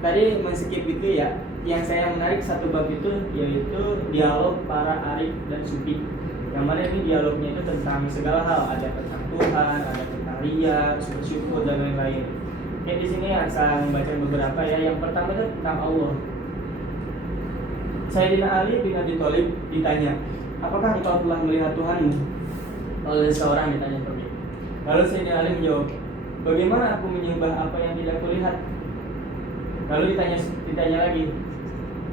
tadi men-skip itu ya. Yang saya menarik satu bab itu yaitu dialog para arif dan sufi. Yang mana ini dialognya itu tentang segala hal, ada tentang Tuhan, ada tentang ria, syukur dan lain-lain. Oke, di sini saya membaca beberapa ya. Yang pertama itu tentang Allah. Sayyidina Ali bin Abi Thalib ditanya, apakah engkau telah melihat Tuhanmu? Oleh seorang ditanya seperti itu. Lalu Sayyidina Ali menjawab, bagaimana aku menyembah apa yang tidak kulihat? Lalu ditanya lagi,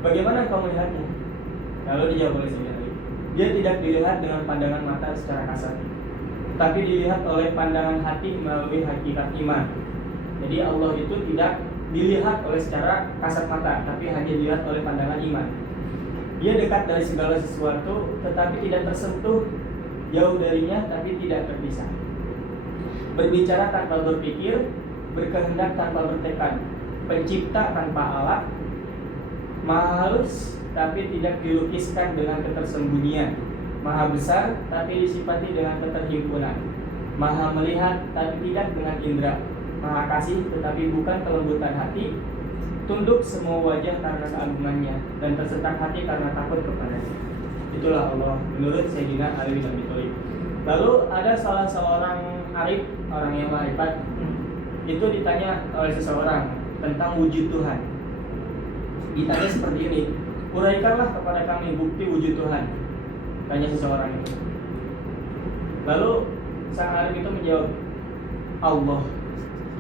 bagaimana engkau melihatnya? Lalu dijawab oleh Sayyidina Ali, dia tidak dilihat dengan pandangan mata secara kasar, tapi dilihat oleh pandangan hati melalui hakikat iman. Jadi Allah itu tidak dilihat oleh secara kasat mata, tapi hanya dilihat oleh pandangan iman. Dia dekat dari segala sesuatu, tetapi tidak tersentuh, jauh darinya, tapi tidak terpisah. Berbicara tanpa berpikir, berkehendak tanpa bertekad, pencipta tanpa alat, maha halus tapi tidak dilukiskan dengan ketersembunyian, maha besar tapi disifati dengan keterhimpunan, maha melihat tapi tidak dengan indera, maha kasih tetapi bukan kelembutan hati, tunduk semua wajah karena keagungannya, dan tersentak hati karena takut kepadanya. Itulah Allah menurut Sayyidina Ali bin Abi Thalib. Lalu ada salah seorang arif, orang yang marifat, itu ditanya oleh seseorang tentang wujud Tuhan. Ditanya seperti ini, uraikanlah kepada kami bukti wujud Tuhan, tanya seseorang itu. Lalu sang arif itu menjawab, Allah.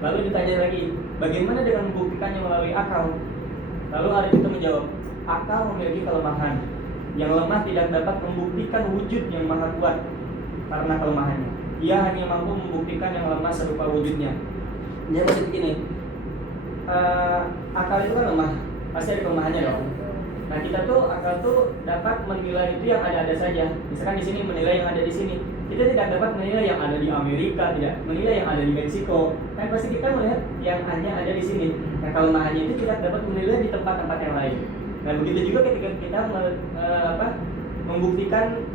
Lalu ditanya lagi, bagaimana dengan membuktikannya melalui akal? Lalu arif itu menjawab, akal memiliki kelemahan. Yang lemah tidak dapat membuktikan wujud yang maha kuat karena kelemahannya. Ia hanya mampu membuktikan yang lemah serupa wujudnya. Dia maksud begini, akal itu kan lemah, pasti ada kelemahannya dong. Nah kita tuh akal tuh dapat menilai itu yang ada saja. Misalkan di sini menilai yang ada di sini, kita tidak dapat menilai yang ada di Amerika, tidak menilai yang ada di Meksiko. Kan pasti kita melihat yang hanya ada di sini. Nah kelemahannya itu tidak dapat menilai di tempat-tempat yang lain. Nah begitu juga ketika kita membuktikan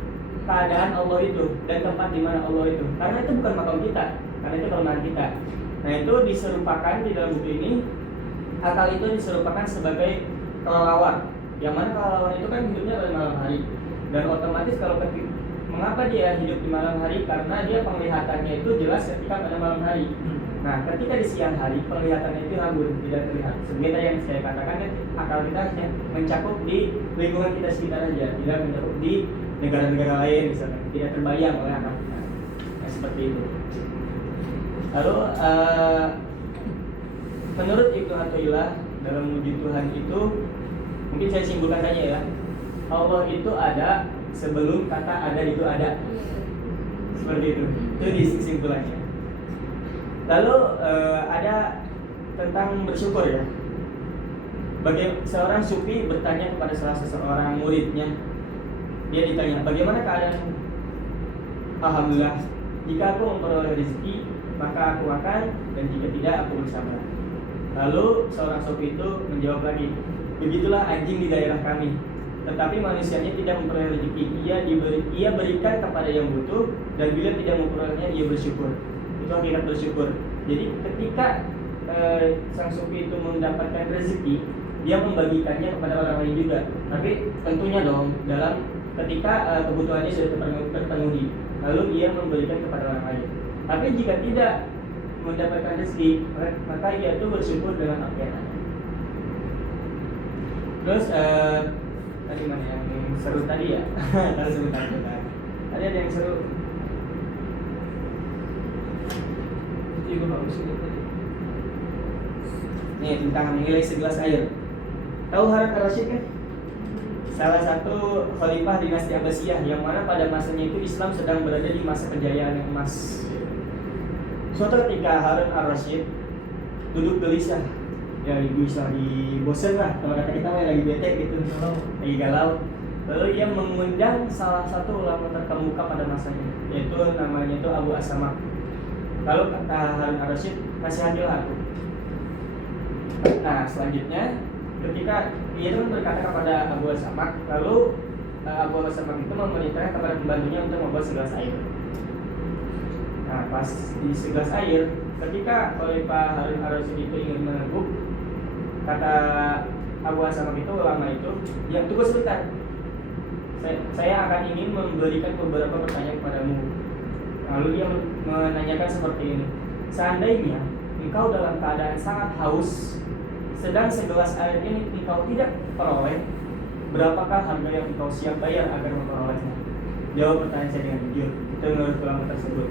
keadaan Allah itu dan tempat di mana Allah itu, karena itu bukan makam kita, karena itu kelemahan kita. Nah itu diserupakan di dalam buku ini, akal itu diserupakan sebagai kelelawar, yang mana kelelawar itu kan hidupnya pada malam hari, dan otomatis mengapa dia hidup di malam hari? Karena dia penglihatannya itu jelas ketika pada malam hari. Nah ketika di siang hari penglihatannya itu rabun, tidak terlihat. Seperti yang saya katakan kan, akal kita hanya mencakup di lingkungan kita sekitar saja, tidak mencakup di negara-negara lain misalnya, tidak terbayang oleh akal kita. Nah seperti itu. Lalu menurut Ibnu Athaillah dalam wujud Tuhan itu, mungkin saya simpulkan saja ya, Allah itu ada sebelum kata ada itu ada. Seperti itu kesimpulannya. Lalu ada tentang bersyukur ya. Bagi seorang sufi bertanya kepada salah seorang muridnya, dia ditanya, bagaimana keadaan? Alhamdulillah, jika aku memperoleh rezeki maka aku makan, dan jika tidak aku bersabar. Lalu seorang sufi itu menjawab lagi, begitulah anjing di daerah kami, tetapi manusianya tidak memperoleh rezeki. Ia berikan kepada yang butuh, dan bila tidak memperolehnya ia bersyukur. Itu hakikat bersyukur. Jadi ketika sang sufi itu mendapatkan rezeki, dia membagikannya kepada orang lain juga. Tapi tentunya dong dalam ketika kebutuhannya sudah terpenuhi, lalu ia memberikan kepada orang lain. Tapi jika tidak mendapatkan rezeki, maka ia itu bersyukur dengan apa yang ada. Terus tadi mana yang seru tadi ya? Tadi ada yang seru. Itu bagus itu tadi. Nih tentang menilai segelas air. Tahu Harun ar-Rasyid kan? Salah satu khalifah dinasti Abbasiyah, yang mana pada masanya itu Islam sedang berada di masa kejayaan yang emas. Suatu ketika Harun ar-Rasyid duduk gelisah, ya lagi bosen lah, kalau kata kita lagi bete gitu, lagi galau. Lalu ia mengundang salah satu ulama terkemuka pada masanya, yaitu namanya itu Abu As-Samak. Lalu kata Harun ar-Rasyid, nasihatilah aku. Nah selanjutnya ketika ia itu berkata kepada Abu As-Samak, lalu Abu As-Samak itu memerintahkan kepada pembantunya untuk membuat segelas air. Nah pas di segelas air, ketika Khalifah Harun ar-Rasyid itu ingin meneguk, kata Abu Hasan itu, ulama itu, yang tunggu sebentar, saya akan ingin memberikan beberapa pertanyaan kepadamu. Lalu dia menanyakan seperti ini, seandainya engkau dalam keadaan sangat haus, sedang segelas air ini engkau tidak peroleh, berapakah harga yang engkau siap bayar agar memperolehnya? Jawab pertanyaan saya dengan jujur. Itu menurut ulama tersebut.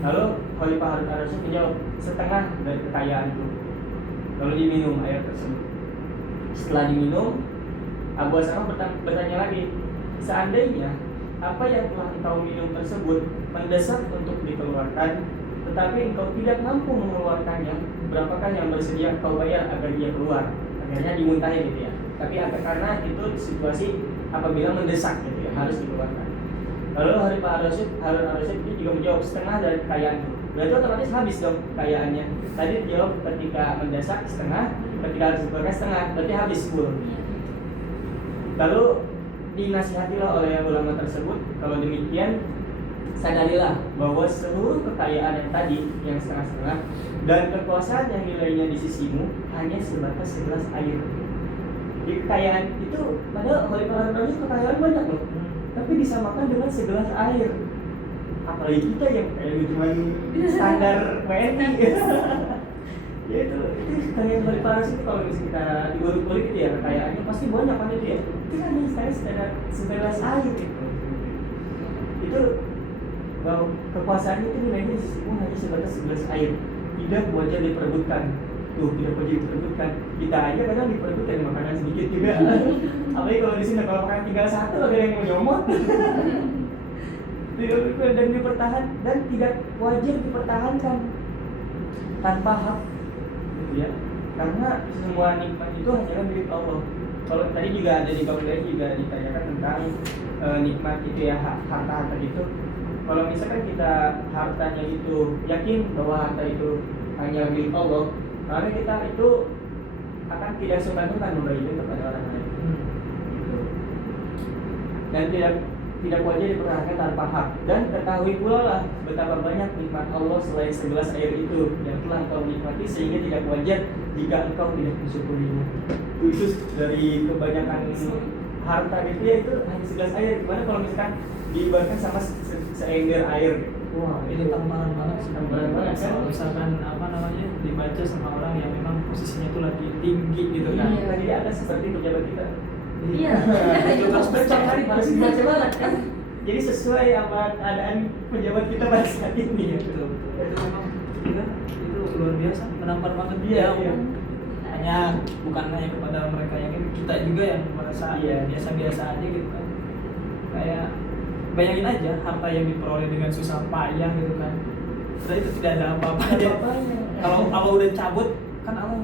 Lalu Khalifah Harun ar-Rasyid menjawab, setengah dari kekayaan itu. Lalu diminum air tersebut. Setelah diminum, Abu Hasan bertanya lagi, seandainya apa yang telah engkau minum tersebut mendesak untuk dikeluarkan, tetapi engkau tidak mampu mengeluarkannya, berapakah yang bersedia engkau bayar agar dia keluar? Akhirnya dimuntahin gitu ya. Tapi karena itu situasi apabila mendesak gitu ya, harus dikeluarkan. Lalu Harun ar-Rasyid juga menjawab, setengah dari kekayaan itu. Berarti otomatis habis dong kekayaannya. Tadi dijawab ketika mendesak setengah, ketika harus dikeluarkan setengah, berarti habis full. Lalu dinasihatilah oleh ulama tersebut, kalau demikian sadarilah bahwa seluruh kekayaan yang tadi, yang setengah-setengah, dan kekuasaan yang nilainya di sisimu hanya sebatas segelas air. Di kekayaan itu, padahal Khalifah Harun ar-Rasyid kekayaan banyak loh, tapi disamakan dengan segelas air. Apalagi kita yang cuma standar WNI. Ya itu kekayaan Khalifah Harun itu kalau misalnya kita digolik-golik gitu ya, kekayaannya pasti banyak kan itu ya. Itu kan hanya segelas air gitu. Itu bahwa kekuasaannya itu nilainya di sisimu hanya sebatas segelas air, tidak wajar diperebutkan. Tuh, tidak wajar diperebutkan. Kita aja kadang diperebutkan makanan sedikit juga. Apalagi kalau di sini kalau makan tinggal satu ada yang mau nyomot. Dan dipertahan dan tidak wajar dipertahankan tanpa hak, gitu ya. Karena semua nikmat itu hanyalah milik Allah. Kalau tadi juga ada di bab lain juga ditanyakan tentang nikmat itu ya, harta itu. Kalau misalkan kita hartanya itu yakin bahwa harta itu hanya milik Allah, karena kita itu akan tidak sungkan-sungkan membagikan kepada orang lain. Gitu. Dan tidak wajar dipertahankan tanpa hak. Dan ketahui pula lah betapa banyak nikmat Allah selain segelas air itu yang telah engkau nikmati, sehingga tidak wajar jika engkau tidak mensyukurinya. Itu dari kebanyakan harta gitu ya, itu hanya segelas air. Gimana kalau misalkan diibaratkan sama seember air? Wah, itu tambahan banget sih. Tambahan banget kan? Kalau misalkan dibaca sama orang yang memang posisinya itu lagi tinggi gitu kan. Iya, tadi ada seperti pejabat kita. Iya. Itu harus baca hari, harus dibaca banget kan. Jadi sesuai apa keadaan pejabat kita pada saat ini. Betul. Itu memang itu luar biasa, menampar banget dia. Iya. Hanya bukan hanya kepada mereka yang ini, kita juga yang merasa biasa-biasa aja gitu kan. Kayak bayangin aja harta yang diperoleh dengan susah payah gitu kan. Setelah itu tidak ada apa-apanya. Kalau udah cabut kan Allah